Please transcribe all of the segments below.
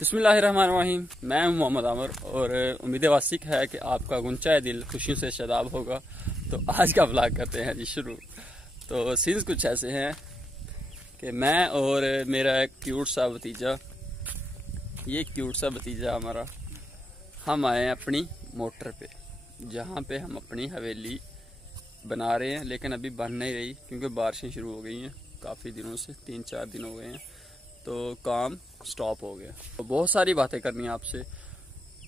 बिस्मिल्लाहिर्रहमानिर्रहीम। मैं हूं मोहम्मद आमिर और उम्मीद वासिक है कि आपका गुंचाए दिल खुशियों से शादाब होगा। तो आज का व्लॉग करते हैं जी शुरू। तो सीन्स कुछ ऐसे हैं कि मैं और मेरा एक क्यूट सा भतीजा, ये क्यूट सा भतीजा हमारा, हम आए हैं अपनी मोटर पे, जहाँ पे हम अपनी हवेली बना रहे हैं, लेकिन अभी बन नहीं रही क्योंकि बारिशें शुरू हो गई हैं काफ़ी दिनों से, 3-4 दिन हो गए हैं, तो काम स्टॉप हो गया। तो बहुत सारी बातें करनी है आपसे,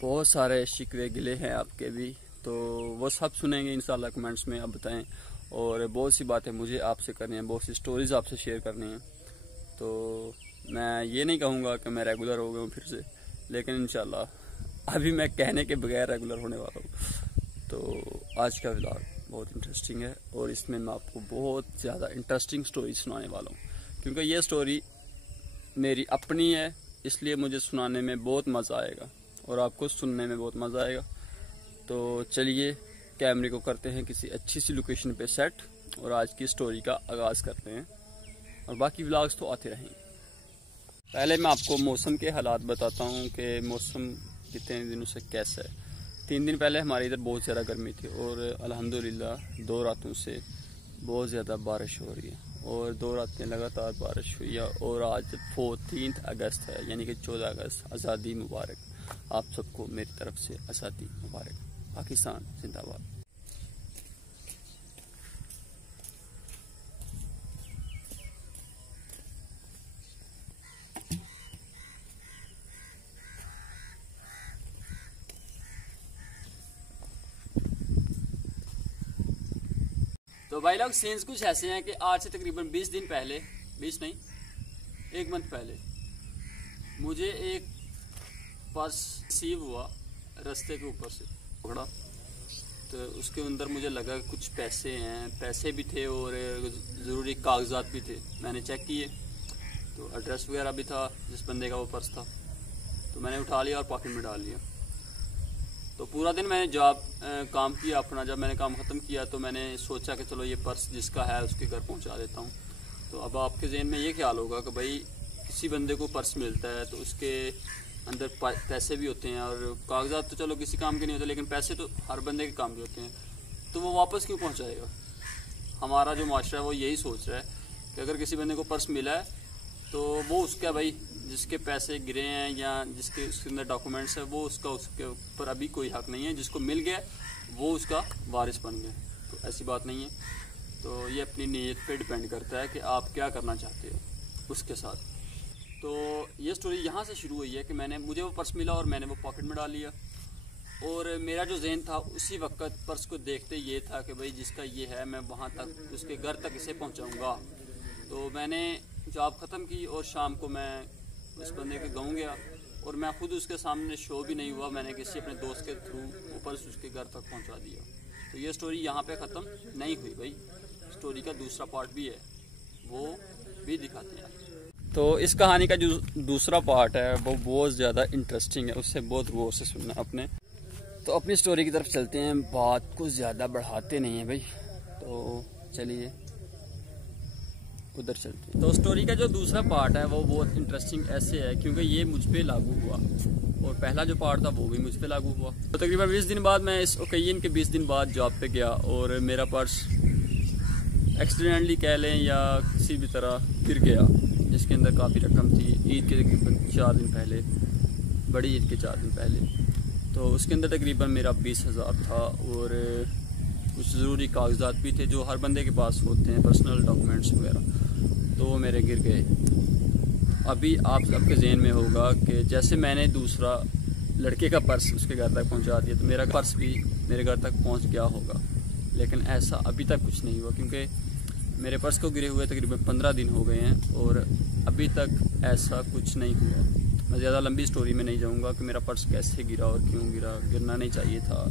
बहुत सारे शिकवे गिले हैं आपके भी, तो वो सब सुनेंगे इंशाल्लाह कमेंट्स में, आप बताएं। और बहुत सी बातें मुझे आपसे करनी है, बहुत सी स्टोरीज आपसे शेयर करनी है। तो मैं ये नहीं कहूँगा कि मैं रेगुलर हो गया हूँ फिर से, लेकिन इंशाल्लाह अभी मैं कहने के बगैर रेगुलर होने वाला हूँ। तो आज का व्लॉग बहुत इंटरेस्टिंग है और इसमें मैं आपको बहुत ज़्यादा इंटरेस्टिंग स्टोरी सुनाने वाला हूँ, क्योंकि ये स्टोरी मेरी अपनी है, इसलिए मुझे सुनाने में बहुत मज़ा आएगा और आपको सुनने में बहुत मज़ा आएगा। तो चलिए कैमरे को करते हैं किसी अच्छी सी लोकेशन पे सेट और आज की स्टोरी का आगाज़ करते हैं, और बाकी व्लॉग्स तो आते रहेंगे। पहले मैं आपको मौसम के हालात बताता हूँ कि मौसम कितने दिनों से कैसा है। 3 दिन पहले हमारे इधर बहुत ज़्यादा गर्मी थी और अल्हम्दुलिल्लाह 2 रातों से बहुत ज़्यादा बारिश हो रही है और 2 रातें लगातार बारिश हुई है। और आज 14 अगस्त है, यानी कि 14 अगस्त, आज़ादी मुबारक आप सबको मेरी तरफ से, आज़ादी मुबारक। पाकिस्तान जिंदाबाद। तो भाई लोग सीन्स कुछ ऐसे हैं कि आज से तकरीबन 20 दिन पहले, 20 नहीं 1 मंथ पहले, मुझे एक पर्स रिसीव हुआ रास्ते के ऊपर से, पकड़ा तो उसके अंदर मुझे लगा कुछ पैसे हैं, पैसे भी थे और ज़रूरी कागजात भी थे। मैंने चेक किए तो एड्रेस वगैरह भी था जिस बंदे का वो पर्स था, तो मैंने उठा लिया और पॉकेट में डाल लिया। तो पूरा दिन मैंने काम किया अपना। जब मैंने काम ख़त्म किया तो मैंने सोचा कि चलो ये पर्स जिसका है उसके घर पहुंचा देता हूं। तो अब आपके जहन में ये ख्याल होगा कि भाई किसी बंदे को पर्स मिलता है तो उसके अंदर पैसे भी होते हैं, और कागजात तो चलो किसी काम के नहीं होते, लेकिन पैसे तो हर बंदे के काम के होते हैं, तो वो वापस क्यों पहुँचाएगा। हमारा जो माशरा है वो यही सोच रहा है कि अगर किसी बंदे को पर्स मिला है तो वो उसका, भाई जिसके पैसे गिरे हैं या जिसके उसके अंदर डॉक्यूमेंट्स है वो उसका, उसके ऊपर अभी कोई हक नहीं है। जिसको मिल गया वो उसका वारिस बन गया, तो ऐसी बात नहीं है। तो ये अपनी नीयत पे डिपेंड करता है कि आप क्या करना चाहते हो उसके साथ। तो ये स्टोरी यहाँ से शुरू हुई है कि मुझे वो पर्स मिला और मैंने वो पॉकेट में डाल लिया, और मेरा जो जहन था उसी वक्त पर्स को देखते ये था कि भाई जिसका ये है मैं वहाँ तक, उसके घर तक इसे पहुँचाऊँगा। तो मैंने जॉब ख़त्म की और शाम को मैं उस बंदे के गाँव गया, और मैं खुद उसके सामने शो भी नहीं हुआ, मैंने किसी अपने दोस्त के थ्रू ऊपर से उसके घर तक पहुंचा दिया। तो ये स्टोरी यहाँ पे ख़त्म नहीं हुई भाई, स्टोरी का दूसरा पार्ट भी है, वो भी दिखाते हैं। तो इस कहानी का जो दूसरा पार्ट है वो बहुत ज़्यादा इंटरेस्टिंग है, उससे बहुत गौर से सुनना अपने। तो अपनी स्टोरी की तरफ चलते हैं, बात को ज़्यादा बढ़ाते नहीं हैं भाई, तो चलिए उधर चलते हैं। तो स्टोरी का जो दूसरा पार्ट है वो बहुत इंटरेस्टिंग ऐसे है क्योंकि ये मुझ पे लागू हुआ, और पहला जो पार्ट था वो भी मुझ पे लागू हुआ। तो तकरीबन 20 दिन बाद, मैं इस ओकेजन के 20 दिन बाद जॉब पे गया और मेरा पर्स एक्सीडेंटली कह लें या किसी भी तरह गिर गया, जिसके अंदर काफ़ी रकम थी। ईद के तकरीबन 4 दिन पहले, बड़ी ईद के 4 दिन पहले, तो उसके अंदर तकरीबन मेरा 20,000 था और कुछ ज़रूरी कागजात भी थे जो हर बंदे के पास होते हैं, पर्सनल डॉक्यूमेंट्स वगैरह, तो वो मेरे गिर गए। अभी आप सबके जहन में होगा कि जैसे मैंने दूसरा लड़के का पर्स उसके घर तक पहुंचा दिया तो मेरा पर्स भी मेरे घर तक पहुंच गया होगा, लेकिन ऐसा अभी तक कुछ नहीं हुआ, क्योंकि मेरे पर्स को गिरे हुए तकरीबन 15 दिन हो गए हैं और अभी तक ऐसा कुछ नहीं हुआ। मैं ज़्यादा लंबी स्टोरी में नहीं जाऊँगा कि मेरा पर्स कैसे गिरा और क्यों गिरा, गिरना नहीं चाहिए था,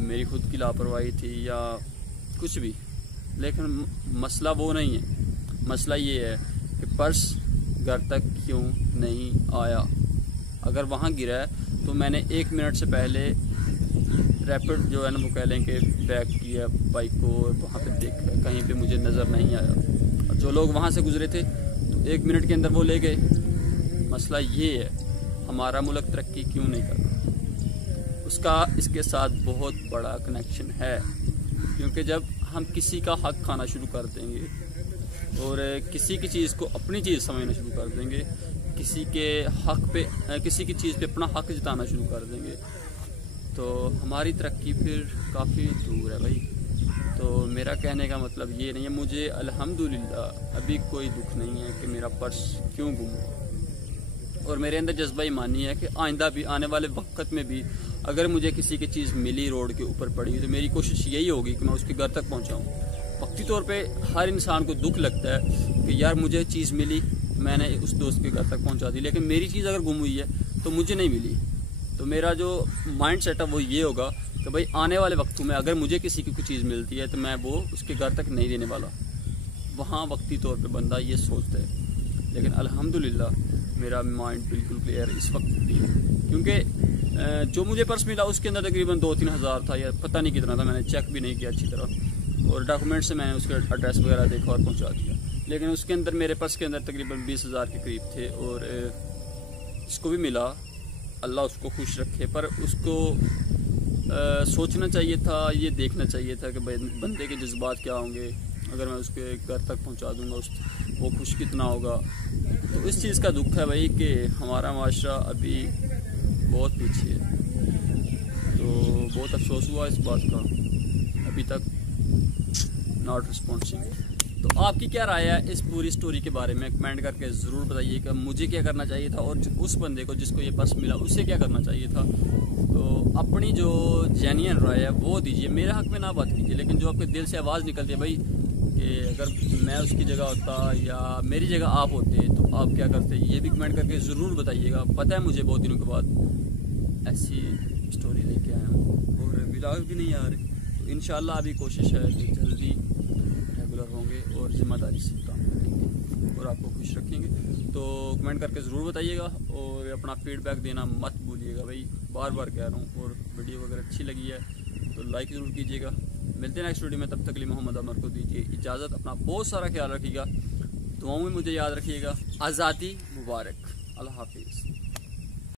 मेरी खुद की लापरवाही थी या कुछ भी, लेकिन मसला वो नहीं है। मसला ये है कि पर्स घर तक क्यों नहीं आया। अगर वहाँ गिरा है तो मैंने 1 मिनट से पहले रैपिड जो है ना, वो कह लें कि बैक किया बाइक को, वहाँ पे देखा कहीं पे मुझे नज़र नहीं आया, और जो लोग वहाँ से गुजरे थे तो 1 मिनट के अंदर वो ले गए। मसला ये है हमारा मुल्क तरक्की क्यों नहीं कर रहा, उसका इसके साथ बहुत बड़ा कनेक्शन है। क्योंकि जब हम किसी का हक खाना शुरू कर देंगे और किसी की चीज़ को अपनी चीज़ समझना शुरू कर देंगे, किसी के हक पे किसी की चीज़ पे अपना हक जताना शुरू कर देंगे, तो हमारी तरक्की फिर काफ़ी दूर है भाई। तो मेरा कहने का मतलब ये नहीं है, मुझे अल्हम्दुलिल्लाह अभी कोई दुख नहीं है कि मेरा पर्स क्यों गुम हुआ, और मेरे अंदर जज्बा ईमानी है कि आइंदा भी आने वाले वक्त में भी अगर मुझे किसी की चीज़ मिली रोड के ऊपर पड़ी तो मेरी कोशिश यही होगी कि मैं उसके घर तक पहुंचाऊं। वक्ती तौर पे हर इंसान को दुख लगता है कि यार मुझे चीज़ मिली, मैंने उस दोस्त के घर तक पहुंचा दी, लेकिन मेरी चीज़ अगर गुम हुई है तो मुझे नहीं मिली। तो मेरा जो माइंड सेटअप वो ये होगा कि भाई आने वाले वक्तों में अगर मुझे किसी की कोई चीज़ मिलती है तो मैं वो उसके घर तक नहीं देने वाला। वहाँ वक्ती तौर पे बंदा ये सोचता है, लेकिन अल्हम्दुलिल्लाह मेरा माइंड बिल्कुल क्लियर इस वक्त भी है। क्योंकि जो मुझे पर्स मिला उसके अंदर तकरीबन 2-3 हज़ार था या पता नहीं कितना था, मैंने चेक भी नहीं किया अच्छी तरह, और डॉक्यूमेंट से मैंने उसके एड्रेस वगैरह देखा और पहुँचा दिया। लेकिन उसके अंदर मेरे पर्स के अंदर तकरीबन 20 हज़ार के करीब थे, और जिसको भी मिला अल्लाह उसको खुश रखे, पर उसको सोचना चाहिए था, ये देखना चाहिए था कि बंदे के जज्बात क्या होंगे अगर मैं उसके घर तक पहुंचा दूंगा, वो खुश कितना होगा। तो इस चीज़ का दुख है भाई कि हमारा माशरा अभी बहुत पीछे है। तो बहुत अफसोस हुआ इस बात का, अभी तक नॉट रिस्पॉन्सिंग। तो आपकी क्या राय है इस पूरी स्टोरी के बारे में, कमेंट करके ज़रूर बताइएगा। मुझे क्या करना चाहिए था और उस बंदे को जिसको ये पर्स मिला उससे क्या करना चाहिए था। तो अपनी जो जेन्युइन राय है वो दीजिए, मेरे हक में ना बात कीजिए, लेकिन जो आपके दिल से आवाज़ निकलती है भाई कि अगर मैं उसकी जगह होता या मेरी जगह आप होते तो आप क्या करते, ये भी कमेंट करके ज़रूर बताइएगा। पता है मुझे बहुत दिनों के बाद ऐसी स्टोरी लेके आया हूँ और व्लॉग भी नहीं आ रहे, तो इंशाल्लाह अभी कोशिश है कि जल्दी रेगुलर होंगे और ज़िम्मेदारी से काम करेंगे और आपको खुश रखेंगे। तो कमेंट करके ज़रूर बताइएगा और अपना फीडबैक देना मत भूलिएगा भाई, बार बार कह रहा हूँ। और वीडियो अगर अच्छी लगी है तो लाइक ज़रूर कीजिएगा। मिलते हैं नेक्स्ट वीडियो में, तब तक के लिए मोहम्मद अमर को दीजिए इजाज़त। अपना बहुत सारा ख्याल रखिएगा, दुआओं में मुझे याद रखिएगा। आज़ादी मुबारक। अल्लाह हाफिज़।